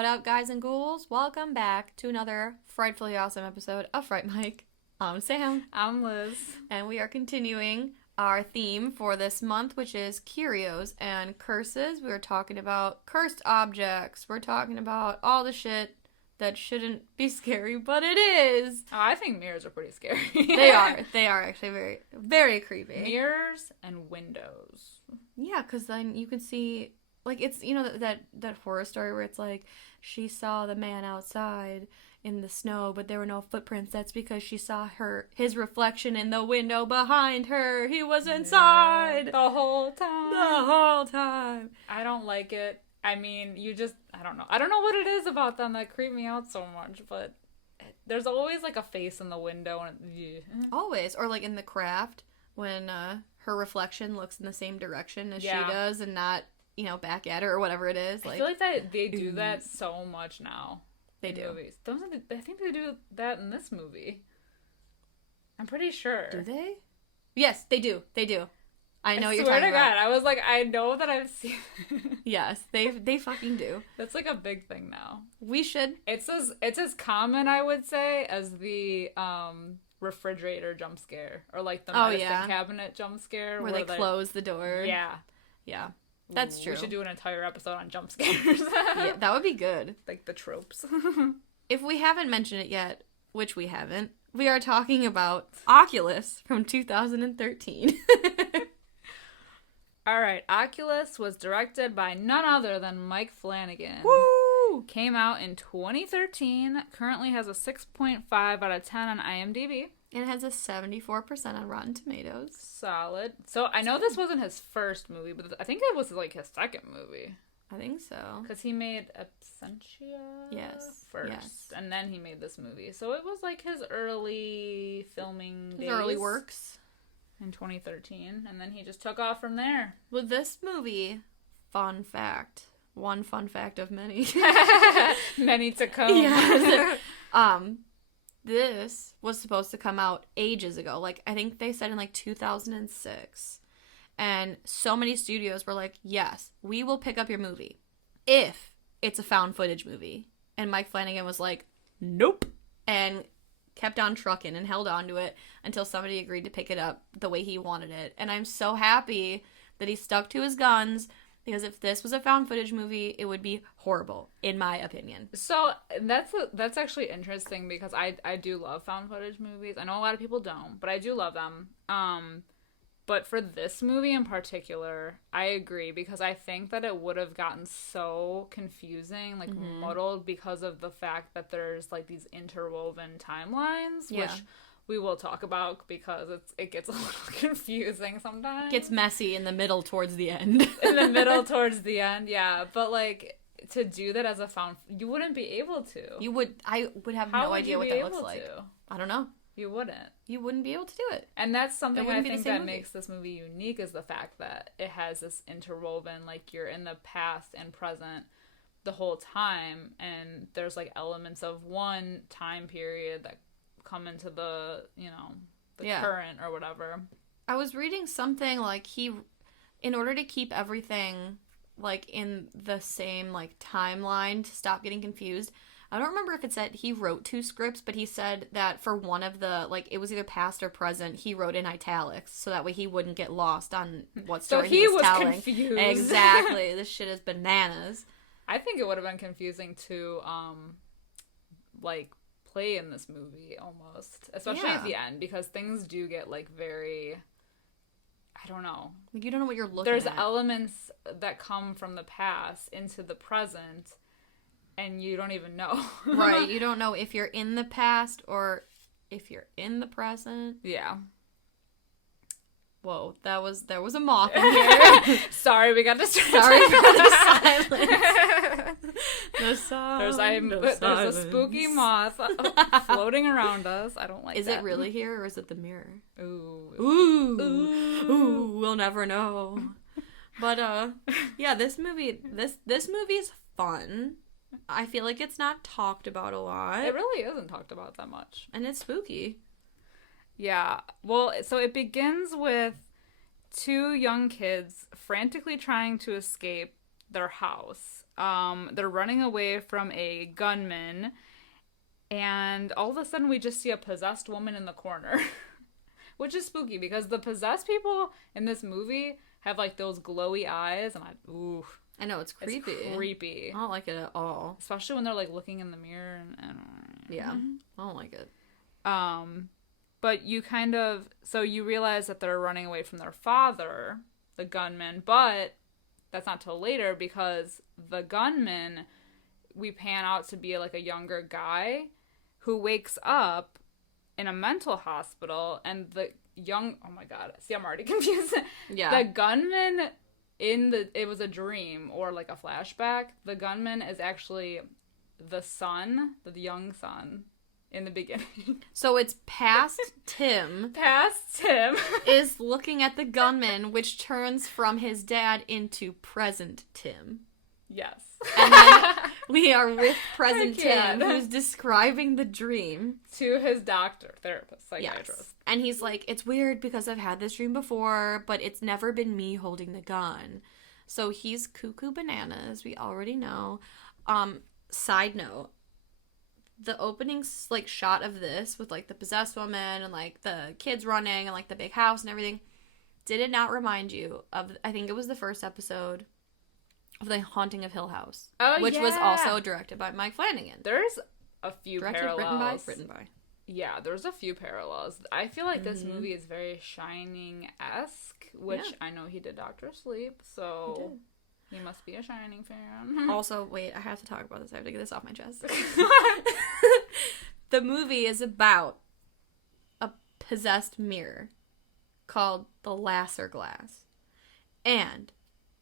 What up, guys and ghouls? Welcome back to another frightfully awesome episode of Fright Mike. I'm Sam. I'm Liz. And we are continuing our theme for this month, which is curios and curses. We are talking about cursed objects. We're talking about all the shit that shouldn't be scary, but it is. Oh, I think mirrors are pretty scary. They are. They are actually very, very creepy. Mirrors and windows. Yeah, because then you can see... Like, it's, you know, that horror story where it's like, she saw the man outside in the snow, but there were no footprints. That's because she saw his reflection in the window behind her. He was inside. Yeah, the whole time. The whole time. I don't like it. I mean, I don't know. I don't know what it is about them that creep me out so much, but there's always, like, a face in the window. And Always. Or, like, in The Craft, when her reflection looks in the same direction as she does and not... you know, back at her or whatever it is. I feel like that they do that so much now. They do. Movies. I think they do that in this movie. I'm pretty sure. Do they? Yes, they do. They do. I know what you're swear talking to about. God, I was like, I know that I've seen. Yes, they fucking do. That's like a big thing now. We should. It's as common, I would say, as the refrigerator jump scare or like the medicine cabinet jump scare where they close the door. Yeah. Yeah. That's true. We should do an entire episode on jump scares. Yeah, that would be good. Like the tropes. If we haven't mentioned it yet, which we haven't, we are talking about Oculus from 2013. Alright, Oculus was directed by none other than Mike Flanagan. Woo! Came out in 2013. Currently has a 6.5 out of 10 on IMDb. And it has a 74% on Rotten Tomatoes. Solid. So I know this wasn't his first movie, but I think it was like his second movie. I think so. Because he made Absentia first. Yes. And then he made this movie. So it was like his early filming days. His early works. In 2013. And then he just took off from there. With this movie, fun fact. One fun fact of many. Many to come. Yes. This was supposed to come out ages ago. Like, I think they said in, like, 2006. And so many studios were like, yes, we will pick up your movie if it's a found footage movie. And Mike Flanagan was like, nope. And kept on trucking and held on to it until somebody agreed to pick it up the way he wanted it. And I'm so happy that he stuck to his guns. Because if this was a found footage movie, it would be horrible, in my opinion. So that's actually interesting because I do love found footage movies. I know a lot of people don't, but I do love them. But for this movie in particular, I agree because I think that it would have gotten so confusing, like muddled because of the fact that there's like these interwoven timelines, which we will talk about because it gets a little confusing sometimes. It gets messy in the middle towards the end. In the middle towards the end, yeah. But like to do that as a found, you wouldn't be able to. I would have no idea what that looks like. I don't know. You wouldn't. You wouldn't be able to do it. And that's something I think that makes this movie unique is the fact that it has this interwoven, like you're in the past and present the whole time, and there's like elements of one time period that come into the, you know, the current or whatever. I was reading something like in order to keep everything like in the same like timeline to stop getting confused, I don't remember if it said he wrote 2 scripts, but he said that for one of the, like, it was either past or present, he wrote in italics, so that way he wouldn't get lost on what story he was telling. Confused. Exactly. This shit is bananas. I think it would have been confusing to, like, play in this movie, almost. Especially at the end, because things do get, like, very... I don't know. Like, you don't know what you're looking There's at. elements that come from the past into the present... and you don't even know. Right, you don't know if you're in the past or if you're in the present. Yeah. Whoa, there was a moth in here. Sorry, we got distracted. Sorry for the silence. The silence. There's a spooky moth floating around us. I don't like that. Is it really here or is it the mirror? Ooh. Ooh. Ooh. We'll never know. But yeah, this movie is fun. I feel like it's not talked about a lot. It really isn't talked about that much. And it's spooky. Yeah. Well, so it begins with 2 young kids frantically trying to escape their house. They're running away from a gunman, and all of a sudden we just see a possessed woman in the corner. Which is spooky, because the possessed people in this movie have, like, those glowy eyes, and I know, it's creepy. It's creepy. I don't like it at all. Especially when they're, like, looking in the mirror, and I don't know. Yeah, I don't like it. But so you realize that they're running away from their father, the gunman, but that's not till later, because the gunman, we pan out to be, like, a younger guy who wakes up in a mental hospital, and oh my god, see, I'm already confused. Yeah. The gunman it was a dream or like a flashback. The gunman is actually the son, the young son in the beginning. So it's past Tim. Past Tim is looking at the gunman, which turns from his dad into present Tim. Yes. And then we are with present Tim, who's describing the dream to his doctor, therapist, psychiatrist. Yes. And he's like, it's weird because I've had this dream before, but it's never been me holding the gun. So he's cuckoo bananas, we already know. Side note, the opening, like, shot of this with, like, the possessed woman and, like, the kids running and, like, the big house and everything, did it not remind you of, I think it was the first episode of The Haunting of Hill House, which was also directed by Mike Flanagan. There's a few directed, parallels. written by. Yeah, there's a few parallels. I feel like this movie is very Shining-esque, which I know he did Dr. Sleep, so he must be a Shining fan. Also, wait, I have to talk about this. I have to get this off my chest. The movie is about a possessed mirror called the Lasser Glass, and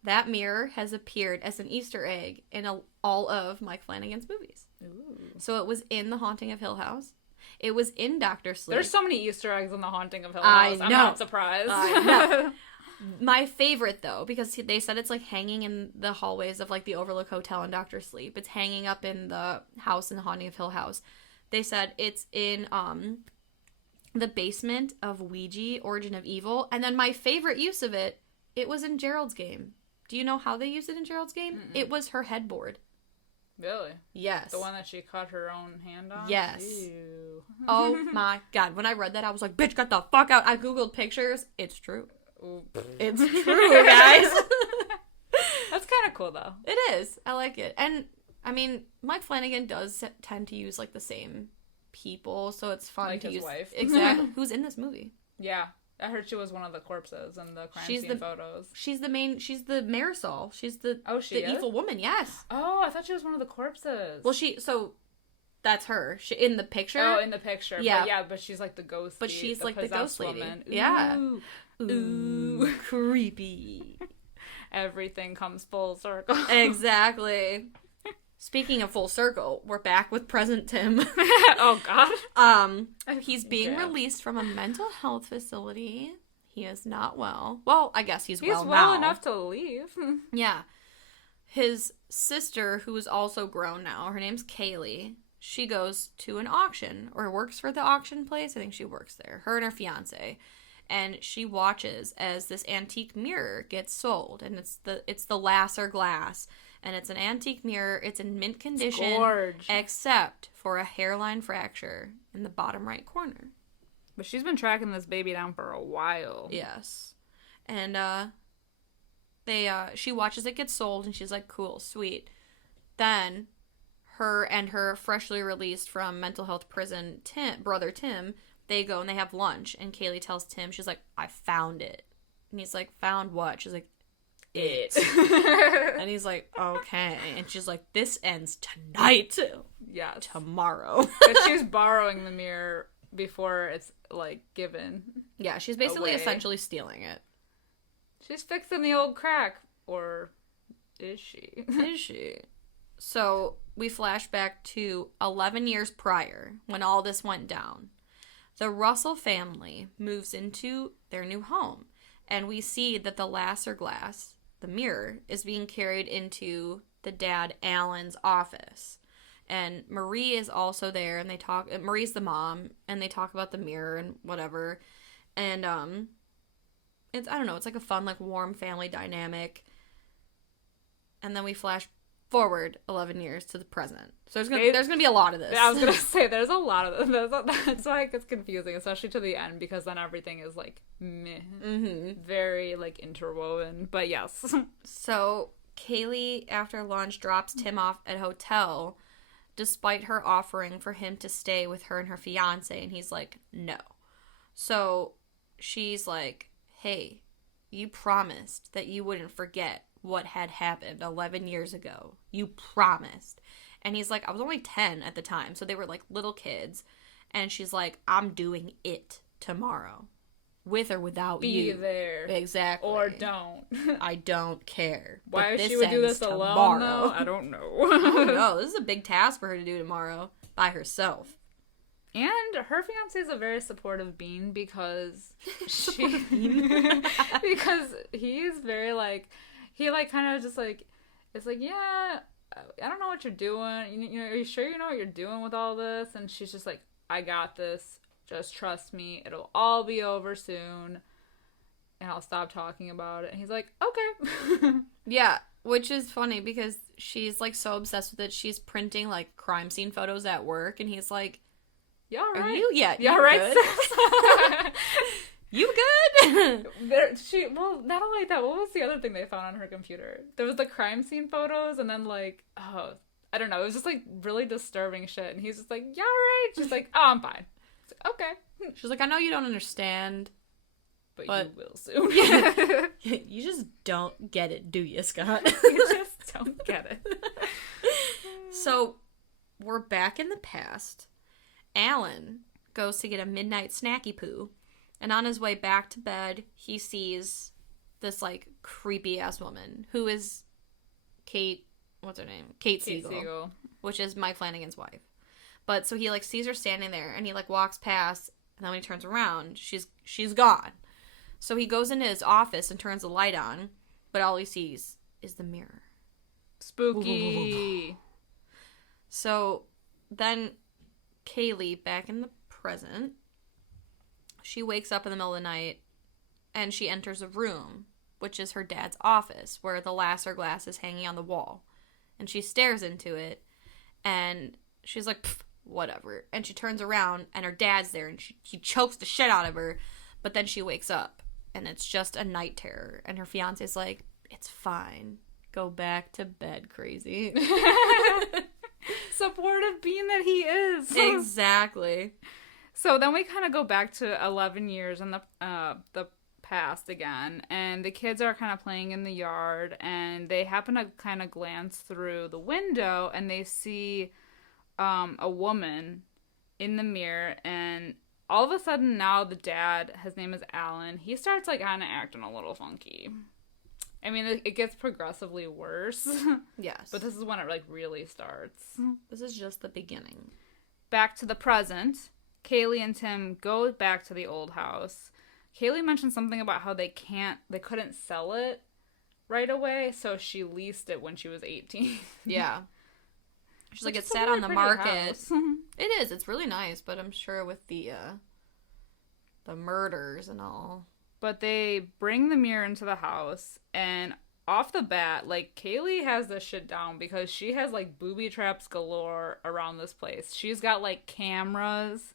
that mirror has appeared as an Easter egg in all of Mike Flanagan's movies. Ooh. So it was in The Haunting of Hill House. It was in Dr. Sleep. There's so many Easter eggs in The Haunting of Hill House. I'm not surprised. I know. My favorite, though, because they said it's, like, hanging in the hallways of, like, the Overlook Hotel in Dr. Sleep. It's hanging up in the house in The Haunting of Hill House. They said it's in the basement of Ouija, Origin of Evil. And then my favorite use of it was in Gerald's Game. Do you know how they used it in Gerald's Game? Mm-mm. It was her headboard. Really? Yes. The one that she cut her own hand on? Yes. Ew. Oh my god. When I read that, I was like, bitch, get the fuck out. I googled pictures. It's true. Ooh. It's true, guys. That's kind of cool, though. It is. I like it. And, I mean, Mike Flanagan does tend to use, like, the same people, so it's fun like to his use. Wife. Exactly. Who's in this movie? Yeah. I heard she was one of the corpses in the crime scene photos. She's the Marisol. She's the evil woman, yes. Oh, I thought she was one of the corpses. Well, that's her. She, in the picture. Oh, in the picture. Yeah. But she's like the ghost. But she's like the ghost lady. Woman. Ooh. Yeah. Ooh. Creepy. Everything comes full circle. Exactly. Speaking of full circle, we're back with present Tim. Oh, God. He's being released from a mental health facility. He is not well. Well, I guess he's well now. He's well enough to leave. Yeah. His sister, who is also grown now, her name's Kaylee, she goes to an auction, or works for the auction place. I think she works there. Her and her fiance. And she watches as this antique mirror gets sold. And it's the Lasser Glass. And it's an antique mirror. It's in mint condition. Gorge. Except for a hairline fracture in the bottom right corner. But she's been tracking this baby down for a while. Yes. And she watches it get sold, and she's like, cool, sweet. Then her and her freshly released from mental health prison brother Tim, they go and they have lunch. And Kaylee tells Tim, she's like, I found it. And he's like, found what? She's like, it. And he's like, okay. And she's like, this ends tonight. Yeah. Tomorrow. But she's borrowing the mirror before it's, like, given. Yeah, she's basically essentially stealing it. She's fixing the old crack. Or is she? Is she? So we flash back to 11 years prior when all this went down. The Russell family moves into their new home. And we see that the Lasser Glass, the mirror, is being carried into the dad Alan's office. And Marie is also there, and they talk. Marie's the mom, and they talk about the mirror and whatever. And it's, I don't know, it's like a fun, like, warm family dynamic. And then we flash forward 11 years to the present. So there's gonna be a lot of this. I was gonna say there's a lot of this. That's why it gets confusing, especially to the end, because then everything is like meh, very like interwoven. But yes. So Kaylee, after lunch, drops Tim off at a hotel, despite her offering for him to stay with her and her fiance, and he's like, no. So she's like, hey, you promised that you wouldn't forget what had happened 11 years ago. You promised. And he's like, I was only 10 at the time, so they were like little kids. And she's like, I'm doing it tomorrow. With or without you. Be there. Exactly. Or don't. I don't care. Why she would do this alone, though? I don't know. I don't know. This is a big task for her to do tomorrow by herself. And her fiance is a very supportive being because because he's very like, he like kind of just like, it's like, yeah, I don't know what you're doing. You know, are you sure you know what you're doing with all this? And she's just like, I got this. Just trust me. It'll all be over soon. And I'll stop talking about it. And he's like, okay. Yeah, which is funny because she's like so obsessed with it. She's printing like crime scene photos at work. And he's like, you all right? Are you? Yeah. You all right, sis? You good? Well, not only that, what was the other thing they found on her computer? There was the crime scene photos, and then like, oh, I don't know. It was just like really disturbing shit. And he's just like, yeah, all right. She's like, oh, I'm fine. Like, okay. She's like, I know you don't understand, but you will soon. You just don't get it, do you, Scott? You just don't get it. So we're back in the past. Alan goes to get a midnight snacky poo, and on his way back to bed, he sees this like creepy ass woman who is Kate. What's her name? Kate Siegel, which is Mike Flanagan's wife. But so he like sees her standing there, and he like walks past, and then when he turns around, she's gone. So he goes into his office and turns the light on, but all he sees is the mirror. Spooky. So then Kaylee, back in the present, she wakes up in the middle of the night and she enters a room, which is her dad's office, where the Lasser glass is hanging on the wall. And she stares into it and she's like, whatever. And she turns around and her dad's there and he chokes the shit out of her. But then she wakes up and it's just a night terror. And her fiance's like, it's fine. Go back to bed, crazy. Supportive being that he is. Exactly. So then we kind of go back to 11 years in the past again, and the kids are kind of playing in the yard, and they happen to kind of glance through the window, and they see a woman in the mirror, and all of a sudden now the dad, his name is Alan, he starts like kind of acting a little funky. I mean, it gets progressively worse. Yes. But this is when it, like, really starts. This is just the beginning. Back to the present. Kaylee and Tim go back to the old house. Kaylee mentioned something about how they couldn't sell it right away, so she leased it when she was 18. Yeah. She's like, it sat on the market. It is. It's really nice, but I'm sure with the murders and all. But they bring the mirror into the house, and off the bat, like, Kaylee has this shit down because she has, like, booby traps galore around this place. She's got, like, cameras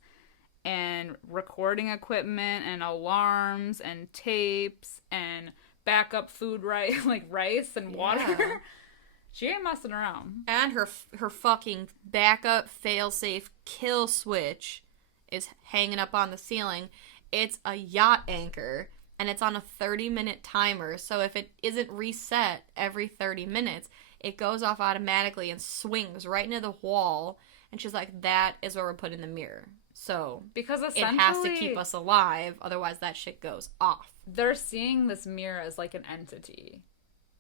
and recording equipment and alarms and tapes and backup food, rice and water. Yeah. She ain't messing around. And her fucking backup failsafe kill switch is hanging up on the ceiling. It's a yacht anchor, and it's on a 30-minute timer, so if it isn't reset every 30 minutes, it goes off automatically and swings right into the wall, and she's like, that is where we're putting the mirror. So, because it has to keep us alive, otherwise that shit goes off. They're seeing this mirror as, like, an entity.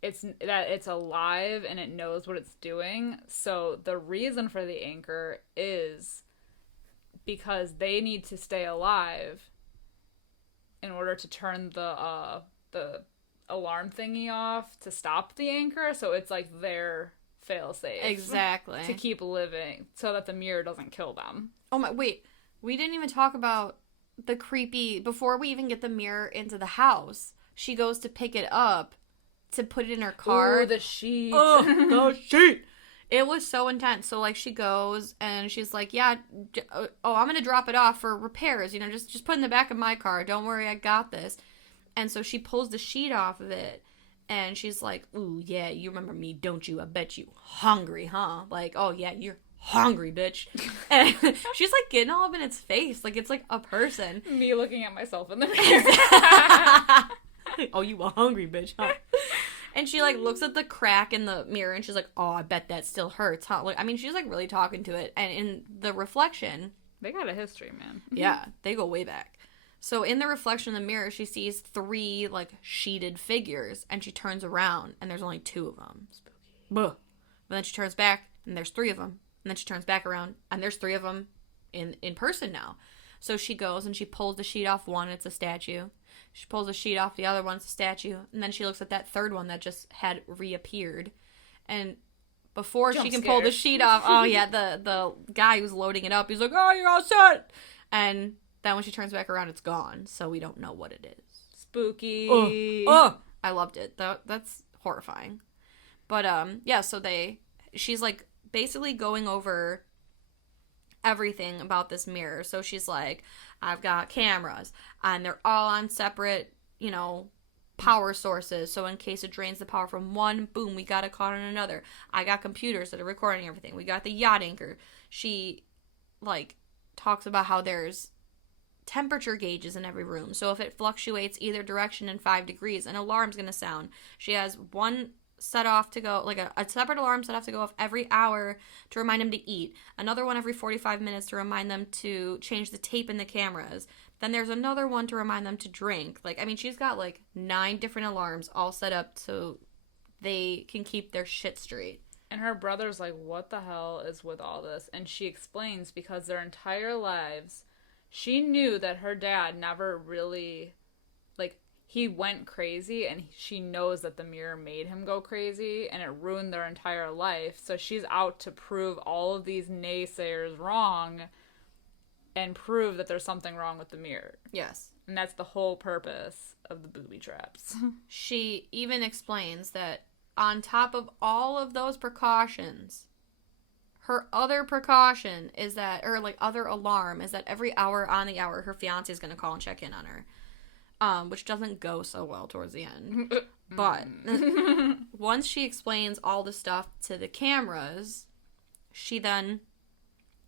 It's alive, and it knows what it's doing, so the reason for the anchor is because they need to stay alive in order to turn the alarm thingy off to stop the anchor, so it's like their failsafe. Exactly. To keep living, so that the mirror doesn't kill them. Oh my, wait. We didn't even talk about the creepy, before we even get the mirror into the house, she goes to pick it up to put it in her car. Ooh, the sheet. Oh, the sheet. It was so intense. So, like, she goes and she's like, yeah, I'm going to drop it off for repairs. You know, just put it in the back of my car. Don't worry, I got this. And so she pulls the sheet off of it. And she's like, ooh, yeah, you remember me, don't you? I bet you hungry, huh? Like, oh, yeah, you're hungry, bitch. And she's, like, getting all up in its face. Like, it's, like, a person. Me looking at myself in the mirror. Oh, you a hungry bitch, huh? And she, like, looks at the crack in the mirror, and she's like, oh, I bet that still hurts, huh? Like, I mean, she's, like, really talking to it. And in the reflection... They got a history, man. Yeah, they go way back. So in the reflection in the mirror, she sees 3, like, sheeted figures, and she turns around, and there's only 2 of them. Spooky. But then she turns back, and there's 3 of them. And then she turns back around, and there's 3 of them in person now. So she goes, and she pulls the sheet off one, it's a statue. She pulls the sheet off the other one, it's a statue. And then she looks at that third one that just had reappeared. And before she can pull the sheet off, oh yeah, the guy who's loading it up, he's like, oh, you're all set! And then when she turns back around, it's gone. So we don't know what it is. Spooky. I loved it. That's horrifying. But, yeah, so she's, like, basically going over everything about this mirror. So she's like, I've got cameras, and they're all on separate, you know, power sources. So in case it drains the power from one, boom, we got it caught on another. I got computers that are recording everything. We got the yacht anchor. She, like, talks about how there's temperature gauges in every room. So if it fluctuates either direction in 5 degrees, an alarm's going to sound. She has one set off to go, like a separate alarm set off to go off every hour to remind them to eat. Another one every 45 minutes to remind them to change the tape in the cameras. Then there's another one to remind them to drink. Like, I mean, she's got like 9 different alarms all set up so they can keep their shit straight. And her brother's like, what the hell is with all this? And she explains because their entire lives, she knew that her dad never really, like, he went crazy, and she knows that the mirror made him go crazy, and it ruined their entire life. So she's out to prove all of these naysayers wrong and prove that there's something wrong with the mirror. Yes. And that's the whole purpose of the booby traps. She even explains that on top of all of those precautions, her other precaution is that, or like other alarm, is that every hour on the hour, her fiance is going to call and check in on her. Which doesn't go so well towards the end. But once she explains all the stuff to the cameras, she then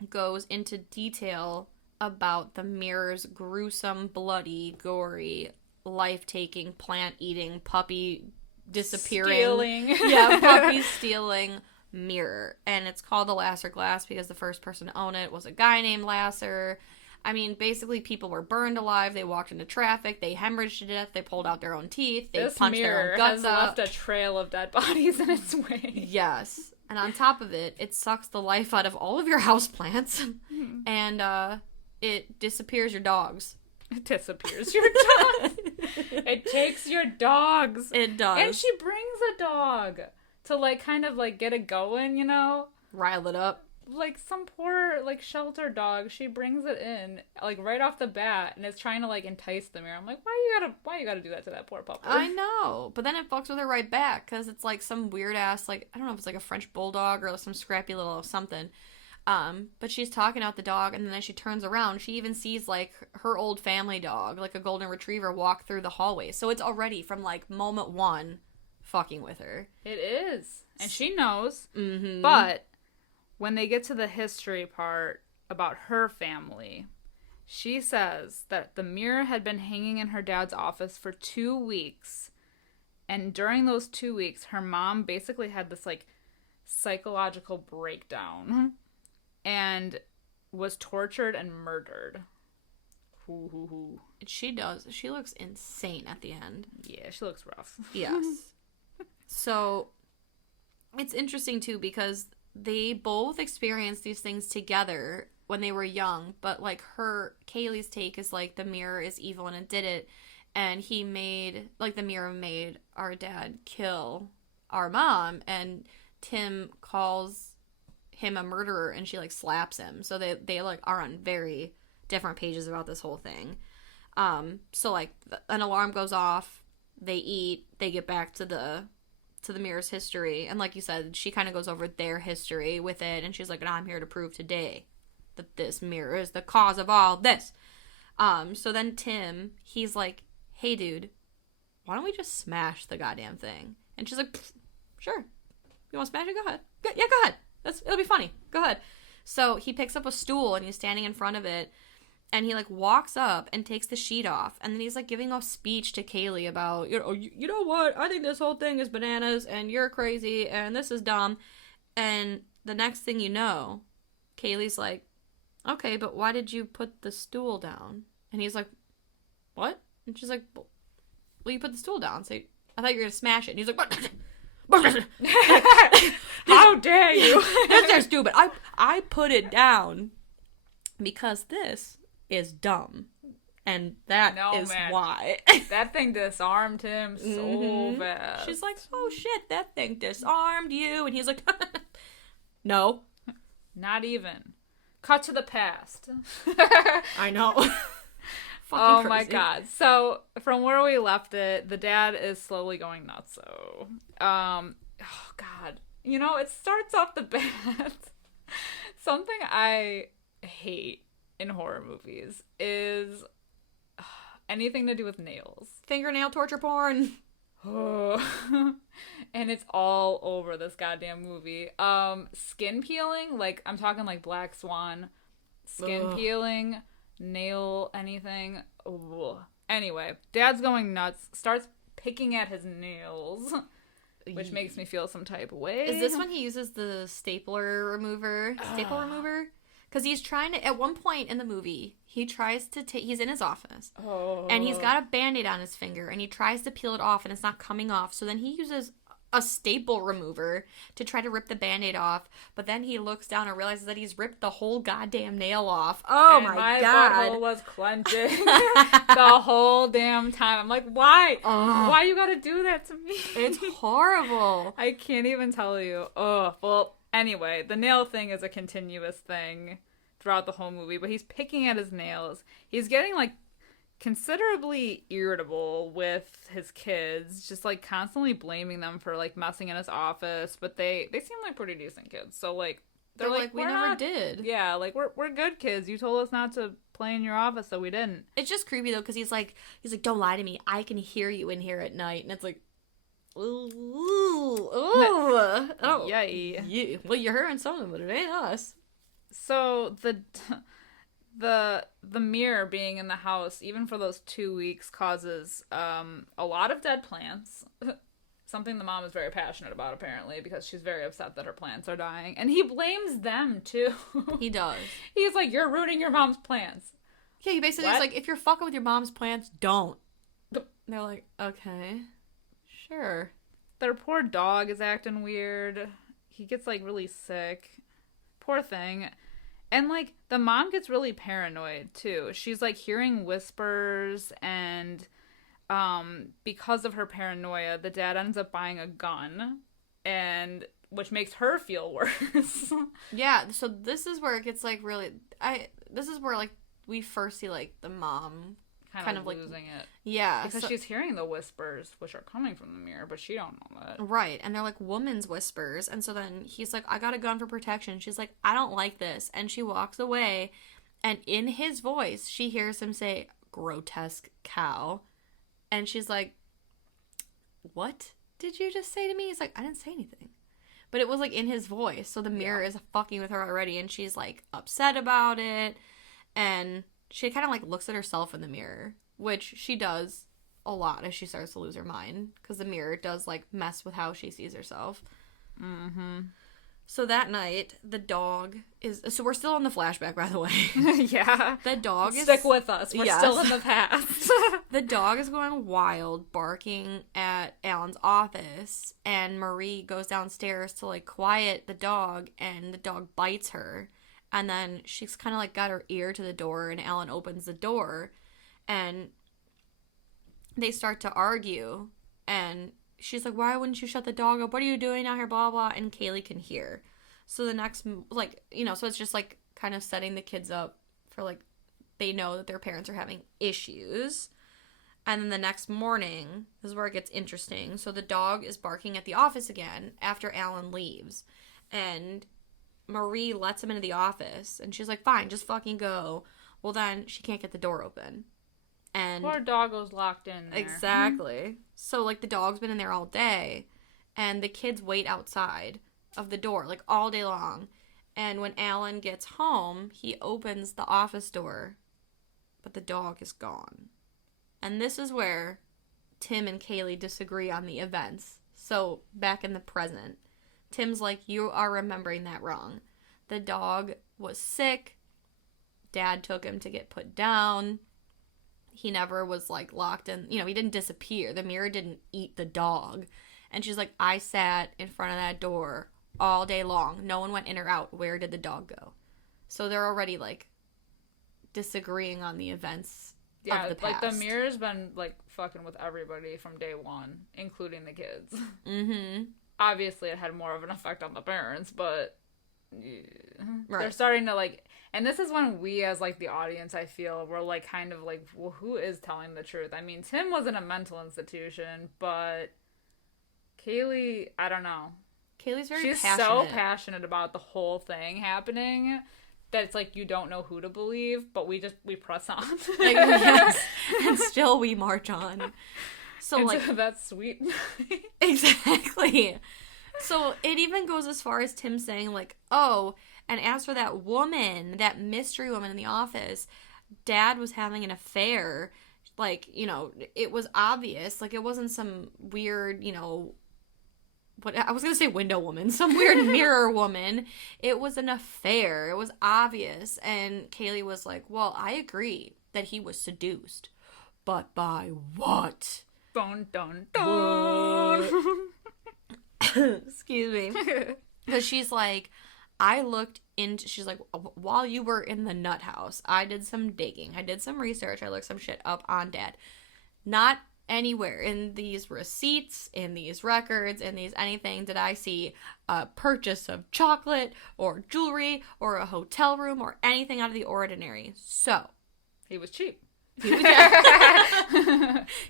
goes into detail about the mirror's gruesome, bloody, gory, life-taking, plant-eating, puppy disappearing. Stealing. Yeah, puppy stealing mirror. And it's called the Lasser glass because the first person to own it was a guy named Lasser. I mean, basically, people were burned alive. They walked into traffic. They hemorrhaged to death. They pulled out their own teeth. They punched their own guts out. This mirror has left a trail of dead bodies in its way. Yes. And on top of it, it sucks the life out of all of your houseplants. And it disappears your dogs. It disappears your dogs. It takes your dogs. It does. And she brings a dog to, like, kind of, like, get it going, you know? Rile it up. Like, some poor, like, shelter dog, she brings it in, like, right off the bat, and is trying to, like, entice the mirror. I'm like, why you gotta do that to that poor puppy? I know, but then it fucks with her right back, because it's, like, some weird-ass, like, I don't know if it's, like, a French bulldog or some scrappy little something, but she's talking out the dog, and then as she turns around, she even sees, like, her old family dog, like a golden retriever, walk through the hallway, so it's already, from, like, moment one, fucking with her. It is, and she knows, mm-hmm. But when they get to the history part about her family, she says that the mirror had been hanging in her dad's office for 2 weeks. And during those 2 weeks, her mom basically had this, like, psychological breakdown and was tortured and murdered. She does. She looks insane at the end. Yeah, she looks rough. Yes. So, it's interesting, too, because they both experienced these things together when they were young, but, like, Kaylee's take is, like, the mirror is evil and it did it, and he made, like, the mirror made our dad kill our mom, and Tim calls him a murderer, and she, like, slaps him, so they like, are on very different pages about this whole thing. So, like, an alarm goes off, they eat, they get back to the to the mirror's history. And like you said, she kind of goes over their history with it. And she's like, and I'm here to prove today that this mirror is the cause of all this. So then Tim, he's like, hey, dude, why don't we just smash the goddamn thing? And she's like, sure. You want to smash it? Go ahead. Yeah, go ahead. It'll be funny. Go ahead. So he picks up a stool and he's standing in front of it. And he, like, walks up and takes the sheet off. And then he's, like, giving a speech to Kaylee about, you know what? I think this whole thing is bananas. And you're crazy. And this is dumb. And the next thing you know, Kaylee's like, okay, but why did you put the stool down? And he's like, what? And she's like, well, you put the stool down. So I thought you were going to smash it. And he's like, what? How dare you? That's stupid. I put it down because this is dumb, and that is why. That thing disarmed him so fast. She's like, oh shit, that thing disarmed you. And he's like, no, not even. Cut to the past. I know. Oh crazy. My god. So from where we left it, the dad is slowly going nuts. So oh god, it starts off the bat. Something I hate in horror movies is anything to do with nails. Fingernail torture porn. And it's all over this goddamn movie. Skin peeling, like I'm talking like Black Swan. Skin peeling, nail anything. Ugh. Anyway, dad's going nuts, starts picking at his nails, which makes me feel some type of way. Is this when he uses the staple remover? Because he's trying to, at one point in the movie, he tries to take, he's in his office, and he's got a Band-Aid on his finger, and he tries to peel it off, and it's not coming off, so then he uses a staple remover to try to rip the Band-Aid off, but then he looks down and realizes that he's ripped the whole goddamn nail off. Oh and my god. My butthole was clenching the whole damn time. I'm like, why? Why you gotta do that to me? It's horrible. I can't even tell you. Well, anyway, the nail thing is a continuous thing throughout the whole movie, but he's picking at his nails. He's getting, like, considerably irritable with his kids, just, like, constantly blaming them for, like, messing in his office, but they seem like pretty decent kids, so, like, they're like, we never did. Yeah, like, we're good kids. You told us not to play in your office, so we didn't. It's just creepy, though, because he's like, don't lie to me. I can hear you in here at night, and it's like, ooh, oh, yay. Yeah. Well, you're hearing something, but it ain't us. So the mirror being in the house, even for those 2 weeks, causes a lot of dead plants. Something the mom is very passionate about, apparently, because she's very upset that her plants are dying. And he blames them, too. He does. He's like, you're ruining your mom's plants. Yeah, he basically is like, if you're fucking with your mom's plants, don't. They're like, okay, sure. Their poor dog is acting weird. He gets, like, really sick. Poor thing. And, like, the mom gets really paranoid, too. She's, like, hearing whispers, and because of her paranoia, the dad ends up buying a gun, and which makes her feel worse. Yeah, so this is where it gets, like, really... This is where, like, we first see, like, the mom kind of like, losing it. Yeah. Because she's hearing the whispers, which are coming from the mirror, but she don't know that. Right, and they're, like, woman's whispers, and so then he's like, I got a gun for protection. She's like, I don't like this, and she walks away, and in his voice, she hears him say, grotesque cow, and she's like, what did you just say to me? He's like, I didn't say anything. But it was, like, in his voice, so the mirror is fucking with her already, and she's, like, upset about it, and she kind of, like, looks at herself in the mirror, which she does a lot as she starts to lose her mind, because the mirror does, like, mess with how she sees herself. Mm-hmm. So that night, the dog is... So we're still on the flashback, by the way. Yeah. The dog is... Stick with us. We're still in the past. The dog is going wild, barking at Alan's office, and Marie goes downstairs to, like, quiet the dog, and the dog bites her. And then she's kind of, like, got her ear to the door, and Alan opens the door, and they start to argue, and she's like, why wouldn't you shut the dog up? What are you doing out here? Blah, blah, blah. And Kaylee can hear. So the next, like, so it's just, like, kind of setting the kids up for, like, they know that their parents are having issues. And then the next morning, this is where it gets interesting. So the dog is barking at the office again after Alan leaves. And Marie lets him into the office. And she's like, fine, just fucking go. Well, then she can't get the door open. And poor doggo's locked in there. Exactly. So, like, the dog's been in there all day. And the kids wait outside of the door, like, all day long. And when Alan gets home, he opens the office door. But the dog is gone. And this is where Tim and Kaylee disagree on the events. So, back in the present, Tim's like, you are remembering that wrong. The dog was sick. Dad took him to get put down. He never was, like, locked in. You know, he didn't disappear. The mirror didn't eat the dog. And she's like, I sat in front of that door all day long. No one went in or out. Where did the dog go? So they're already, like, disagreeing on the events of the past. Like, the mirror's been, like, fucking with everybody from day one, including the kids. Mm-hmm. Obviously, it had more of an effect on the parents, but yeah. Right. They're starting to, like... And this is when we, as, like, the audience, I feel, we're, like, kind of, like, well, who is telling the truth? I mean, Tim was in a mental institution, but Kaylee, I don't know. Kaylee's very She's passionate. so passionate about the whole thing happening that it's like you don't know who to believe, but we press on. Like, yes. And still we march on. So, and like... so that's sweet. Exactly. So it even goes as far as Tim saying, like, oh, and as for that woman, that mystery woman in the office, Dad was having an affair. Like, you know, it was obvious. Like, it wasn't some weird, you know, what I was going to say window woman, some weird mirror woman. It was an affair. It was obvious. And Kaylee was like, well, I agree that he was seduced. But by what? Dun, dun, dun. Excuse me. Because she's like, she's like, while you were in the nut house, I did some digging. I did some research. I looked some shit up on Dad. Not anywhere in these receipts, in these records, in these anything did I see a purchase of chocolate or jewelry or a hotel room or anything out of the ordinary. So. He was cheap.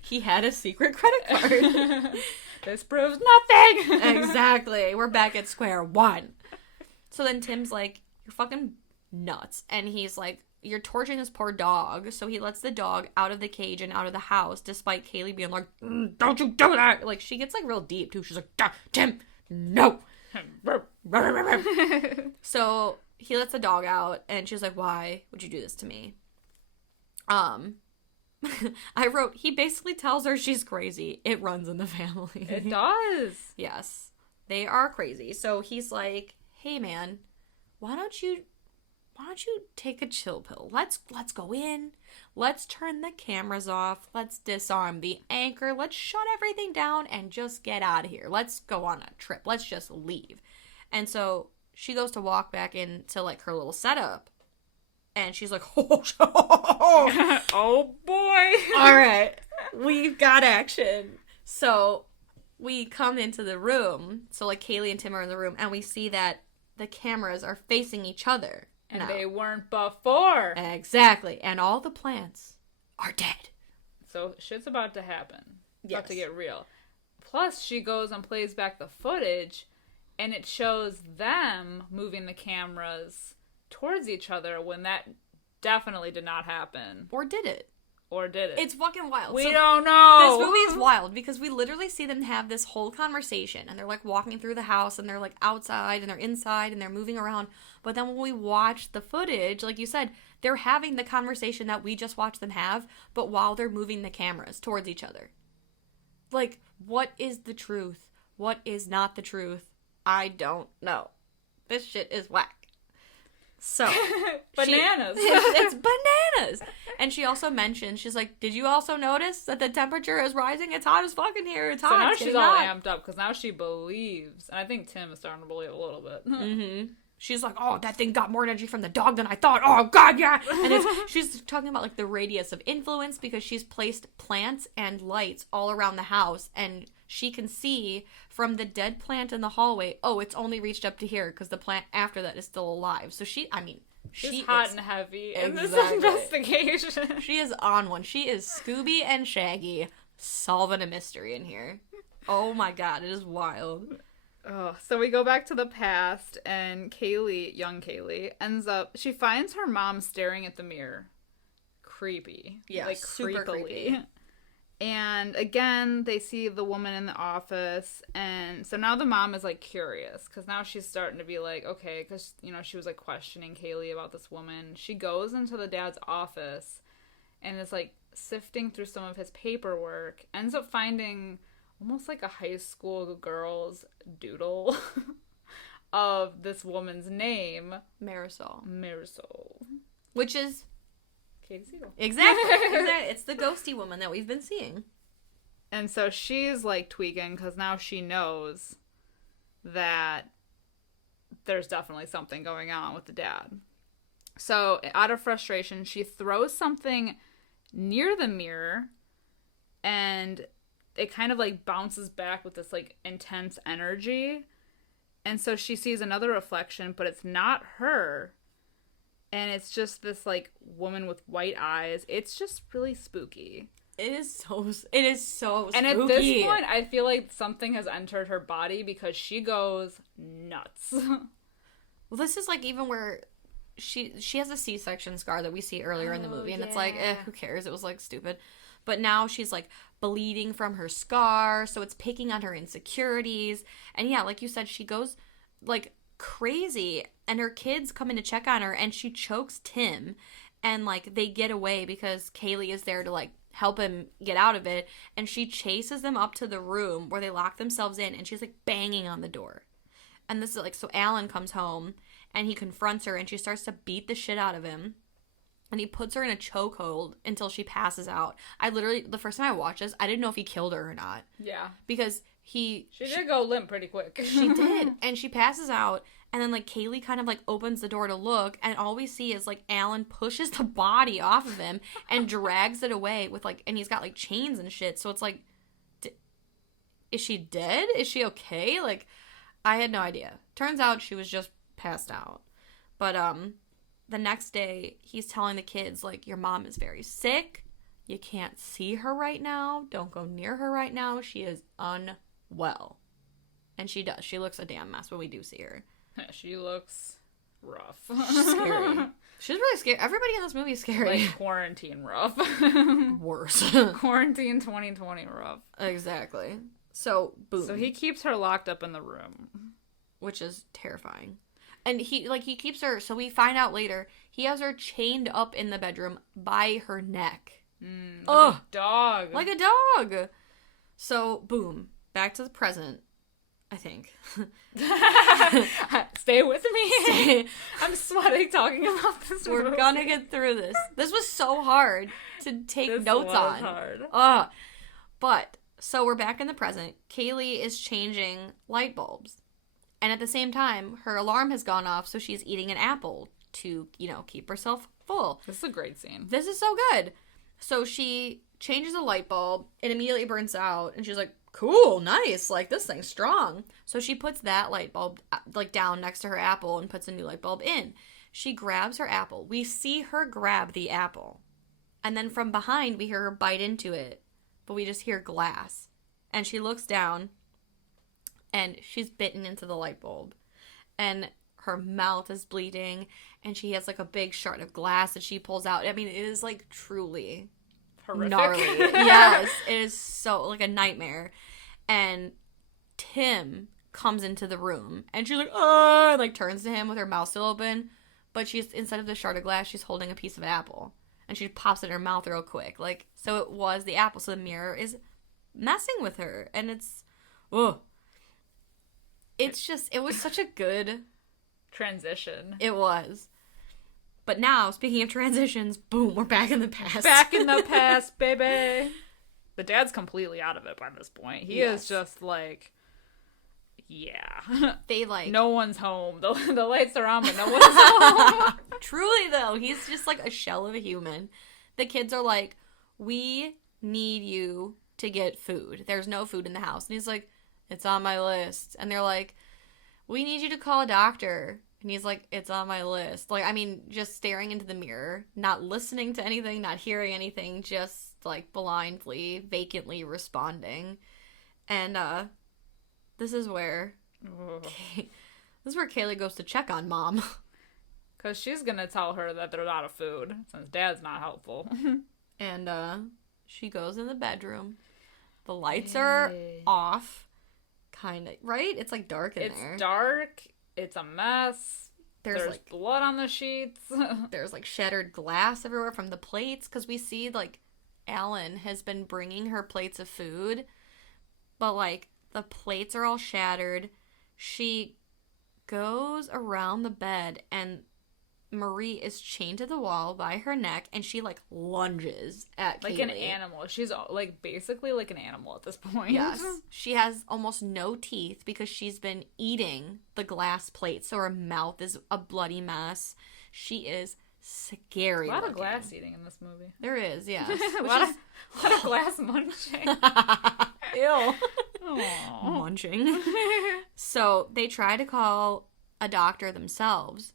He had a secret credit card. This proves nothing. Exactly. We're back at square one. So then Tim's like, you're fucking nuts. And he's like, you're torturing this poor dog. So he lets the dog out of the cage and out of the house, despite Kaylee being like, don't you do that. Like, she gets, like, real deep, too. She's like, Tim, no. So he lets the dog out, and she's like, why would you do this to me? I wrote, he basically tells her she's crazy. It runs in the family. It does. Yes. They are crazy. So he's like, hey man, why don't you take a chill pill? Let's go in. Let's turn the cameras off. Let's disarm the anchor. Let's shut everything down and just get out of here. Let's go on a trip. Let's just leave. And so she goes to walk back into, like, her little setup. And she's like, oh boy. All right. We've got action. So we come into the room. So, like, Kaylee and Tim are in the room. And we see that the cameras are facing each other. And now. they weren't before. Exactly. And all the plants are dead. So shit's about to happen. It's Yes. about to get real. Plus, she goes and plays back the footage. And it shows them moving the cameras towards each other when that definitely did not happen. Or did it? Or did it? It's fucking wild. We don't know. This movie is wild because we literally see them have this whole conversation and they're like walking through the house and they're like outside and they're inside and they're moving around. But then when we watch the footage, like you said, they're having the conversation that we just watched them have, but while they're moving the cameras towards each other. Like, what is the truth? What is not the truth? I don't know. This shit is whack. So, bananas. It's bananas. And she also mentioned, she's like, did you also notice that the temperature is rising? It's hot as fuck in here. It's hot. So now it's she's getting all hot. amped up because now she believes. And I think Tim is starting to believe a little bit. Mm-hmm. She's like, oh, that thing got more energy from the dog than I thought. Oh, God, yeah. And she's talking about, like, the radius of influence because she's placed plants and lights all around the house. And she can see from the dead plant in the hallway, oh, it's only reached up to here because the plant after that is still alive. So she's She's hot and heavy in this Exactly. investigation. She is on one. She is Scooby and Shaggy solving a mystery in here. Oh my god, it is wild. Oh, so we go back to the past, and Kaylee, young Kaylee, she finds her mom staring at the mirror. Creepy. Yeah, like super creepily. creepy. And again, they see the woman in the office, and so now the mom is like curious, because now she's starting to be like, okay, because, you know, she was like questioning Kaylee about this woman. She goes into the dad's office and is like sifting through some of his paperwork, ends up finding almost like a high school girl's doodle of this woman's name. Marisol. Which is... Katie Siegel. Exactly. It's the ghosty woman that we've been seeing. And so she's like tweaking because now she knows that there's definitely something going on with the dad. So out of frustration, she throws something near the mirror, and it kind of like bounces back with this like intense energy. And so she sees another reflection, but it's not her. And it's just this, like, woman with white eyes. It's just really spooky. It is so spooky. And at this point, I feel like something has entered her body because she goes nuts. Well, this is, like, even where she has a C-section scar that we see earlier in the movie. And it's like, who cares? It was, like, stupid. But now she's, like, bleeding from her scar. So it's picking on her insecurities. And, yeah, like you said, she goes, like, crazy, and her kids come in to check on her, and she chokes Tim, and like they get away because Kaylee is there to like help him get out of it, and she chases them up to the room where they lock themselves in, and she's like banging on the door. And this is like, so Alan comes home and he confronts her, and she starts to beat the shit out of him, and he puts her in a chokehold until she passes out. I literally, the first time I watched this, I didn't know if he killed her or not. Yeah. Because she did go limp pretty quick. She did. And she passes out, and then like Kaylee kind of like opens the door to look, and all we see is like Alan pushes the body off of him and drags it away with like, and he's got like chains and shit. So it's like, is she dead? Is she okay? Like, I had no idea. Turns out she was just passed out. But the next day he's telling the kids like, your mom is very sick. You can't see her right now. Don't go near her right now. She is unwell. And she does. She looks a damn mess when we do see her. She looks rough. She's scary. She's really scary. Everybody in this movie is scary. Like quarantine rough. Worse. Quarantine 2020 rough. Exactly. So, boom. So he keeps her locked up in the room. Which is terrifying. And he keeps her, so we find out later, he has her chained up in the bedroom by her neck. Like a dog. Like a dog. So, boom. Back to the present, I think. Stay with me. I'm sweating talking about this. We're gonna get through this. This was so hard to take notes on. Hard. But, so we're back in the present. Kaylee is changing light bulbs. And at the same time, her alarm has gone off, so she's eating an apple to, keep herself full. This is a great scene. This is so good. So she changes the light bulb. It immediately burns out. And she's like, cool, nice. Like, this thing's strong. So she puts that light bulb, like, down next to her apple and puts a new light bulb in. She grabs her apple. We see her grab the apple. And then from behind, we hear her bite into it. But we just hear glass. And she looks down. And she's bitten into the light bulb. And her mouth is bleeding. And she has, like, a big shard of glass that she pulls out. I mean, it is, like, truly horrific. Gnarly. Yes. It is so, like, a nightmare. And Tim comes into the room. And she's like, oh, and, like, turns to him with her mouth still open. But she's, instead of the shard of glass, she's holding a piece of apple. And she pops it in her mouth real quick. Like, so it was the apple. So the mirror is messing with her. And it's, ugh. It's just, it was such a good transition. It was. But now, speaking of transitions, boom, we're back in the past. Back in the past, baby. The dad's completely out of it by this point. He is just like, yeah. They like... No one's home. The lights are on, but no one's home. Truly, though, he's just like a shell of a human. The kids are like, we need you to get food. There's no food in the house. And he's like, it's on my list. And they're like, we need you to call a doctor. And he's like, it's on my list. Like, I mean, just staring into the mirror, not listening to anything, not hearing anything, just, like, blindly, vacantly responding. And, this is where... This is where Kaylee goes to check on Mom. Because she's going to tell her that there's out of food, since Dad's not helpful. And, she goes in the bedroom. The lights are off. Kind of, right? It's, like, dark in there. It's dark. It's a mess. There's like, blood on the sheets. There's, like, shattered glass everywhere from the plates. Because we see, like, Alan has been bringing her plates of food. But, like, the plates are all shattered. She goes around the bed and Marie is chained to the wall by her neck and she like lunges at like Kaylee. An animal. She's like basically like an animal at this point. Yes. She has almost no teeth because she's been eating the glass plate, so her mouth is a bloody mess. She is scary. A lot looking. of glass eating in this movie. There is, yes. a lot of glass munching. Ew. Munching. So they try to call a doctor themselves.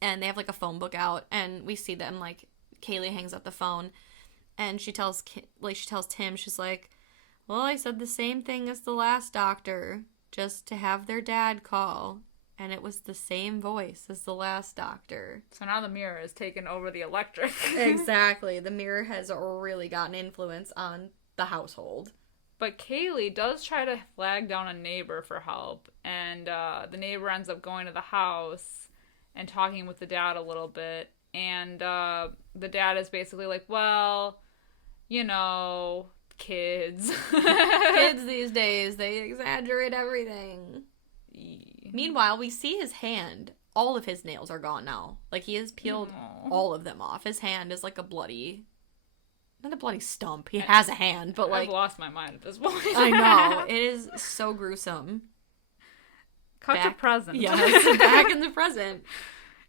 And they have, like, a phone book out. And we see them, like, Kaylee hangs up the phone. And she tells Tim, she's like, well, I said the same thing as the last doctor. Just to have their dad call. And it was the same voice as the last doctor. So now the mirror is taken over the electric. Exactly. The mirror has really gotten influence on the household. But Kaylee does try to flag down a neighbor for help. And the neighbor ends up going to the house and talking with the dad a little bit. And the dad is basically like, well, you know, kids. Kids these days, they exaggerate everything. Meanwhile, we see his hand. All of his nails are gone now. Like, he has peeled all of them off. His hand is like a bloody... Not a bloody stump. He has a hand, but like... I've lost my mind at this point. I know. It is so gruesome. Cut to present. Yes, back in the present.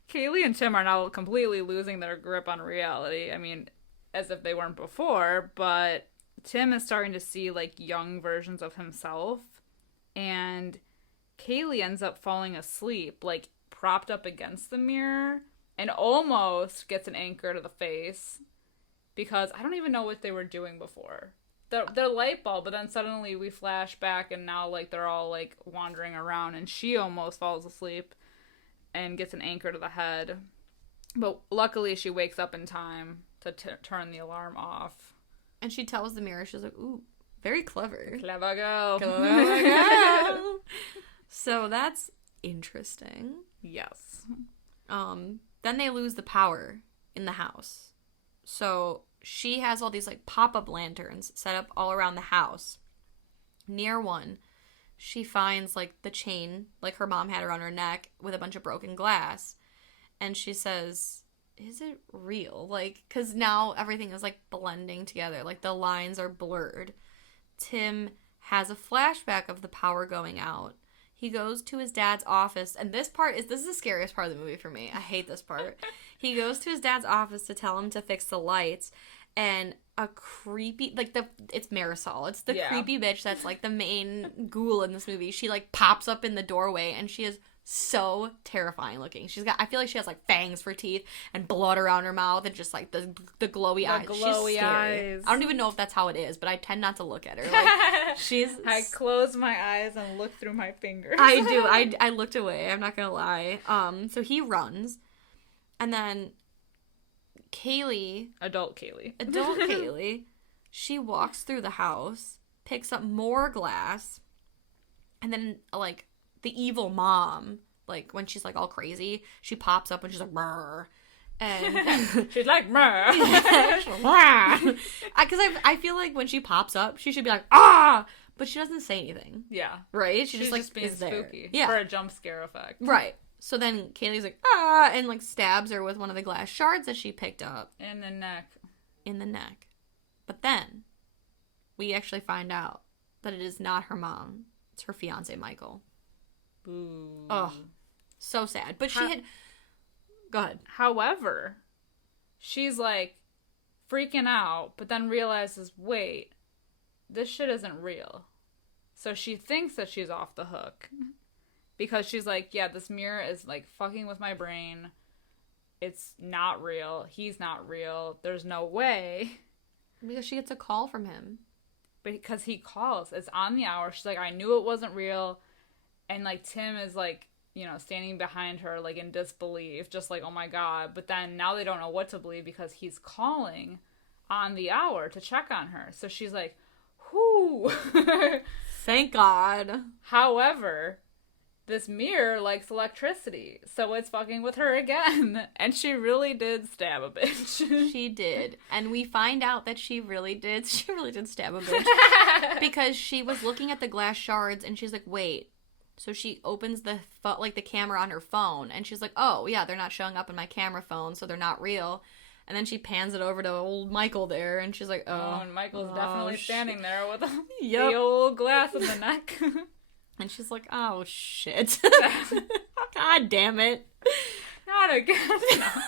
Kaylee and Tim are now completely losing their grip on reality. I mean, as if they weren't before, but Tim is starting to see, like, young versions of himself. And Kaylee ends up falling asleep, like, propped up against the mirror, and almost gets an anchor to the face. Because I don't even know what they were doing before. Their light bulb, but then suddenly we flash back and now, like, they're all, like, wandering around. And she almost falls asleep and gets an anchor to the head. But luckily she wakes up in time to turn the alarm off. And she tells the mirror, she's like, ooh, very clever. Clever girl. Clever girl. So that's interesting. Yes. Then they lose the power in the house. So she has all these, like, pop-up lanterns set up all around the house. Near one, she finds, like, the chain, like her mom had around her neck, with a bunch of broken glass. And she says, is it real? Like, because now everything is, like, blending together. Like, the lines are blurred. Tim has a flashback of the power going out. He goes to his dad's office, and this is the scariest part of the movie for me. I hate this part. He goes to his dad's office to tell him to fix the lights, and a creepy, like, it's Marisol. It's the creepy bitch that's, like, the main ghoul in this movie. She, like, pops up in the doorway, and she is so terrifying looking. I feel like she has, like, fangs for teeth and blood around her mouth and just, like, the glowy eyes. Glowy She's scary. eyes. I don't even know if that's how it is, but I tend not to look at her. Like, I close my eyes and look through my fingers. I do. I looked away. I'm not gonna lie. So he runs, and then Adult Kaylee, she walks through the house, picks up more glass, and then, like, the evil mom, like, when she's, like, all crazy, she pops up and she's like, brr. And she's like, brr. Because I feel like when she pops up, she should be like, ah! But she doesn't say anything. Yeah. Right? She's just, like, just being is there. spooky. Yeah. For a jump scare effect. Right. So then Kaylee's like, ah! And, like, stabs her with one of the glass shards that she picked up. In the neck. But then we actually find out that it is not her mom. It's her fiancé, Michael. Boo. Oh, so sad. But she had... Go ahead. However, she's, like, freaking out, but then realizes, wait, this shit isn't real. So she thinks that she's off the hook. because she's like, yeah, this mirror is like fucking with my brain. It's not real. He's not real. There's no way. Because she gets a call from him. Because he calls. It's on the hour. She's like, I knew it wasn't real. And, like, Tim is, like, you know, standing behind her, like, in disbelief. Just like, oh, my God. But then now they don't know what to believe because he's calling on the hour to check on her. So she's like, whoo. Thank God. However, this mirror likes electricity. So it's fucking with her again. And she really did stab a bitch. She did. And we find out that she really did stab a bitch. Because she was looking at the glass shards and she's like, wait. So she opens the camera on her phone and she's like, oh, yeah, they're not showing up in my camera phone, so they're not real. And then she pans it over to old Michael there and she's like, oh. And Michael's definitely standing there with yep. the old glass in the neck. And she's like, oh, shit. God damn it. Not again.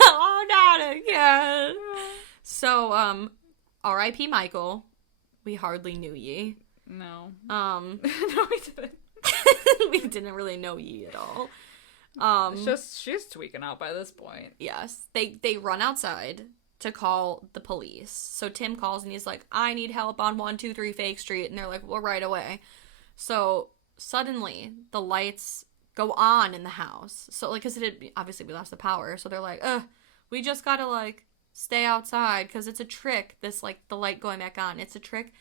Oh, not again. So, R.I.P. Michael. We hardly knew ye. No. No, we didn't. We didn't really know ye at all. It's just, she's tweaking out by this point. Yes. They run outside to call the police. So Tim calls and he's like, I need help on 123 Fake Street. And they're like, well, right away. So suddenly the lights go on in the house. So, like, because obviously we lost the power. So they're like, we just gotta, like, stay outside because it's a trick. This, like, the light going back on. It's a trick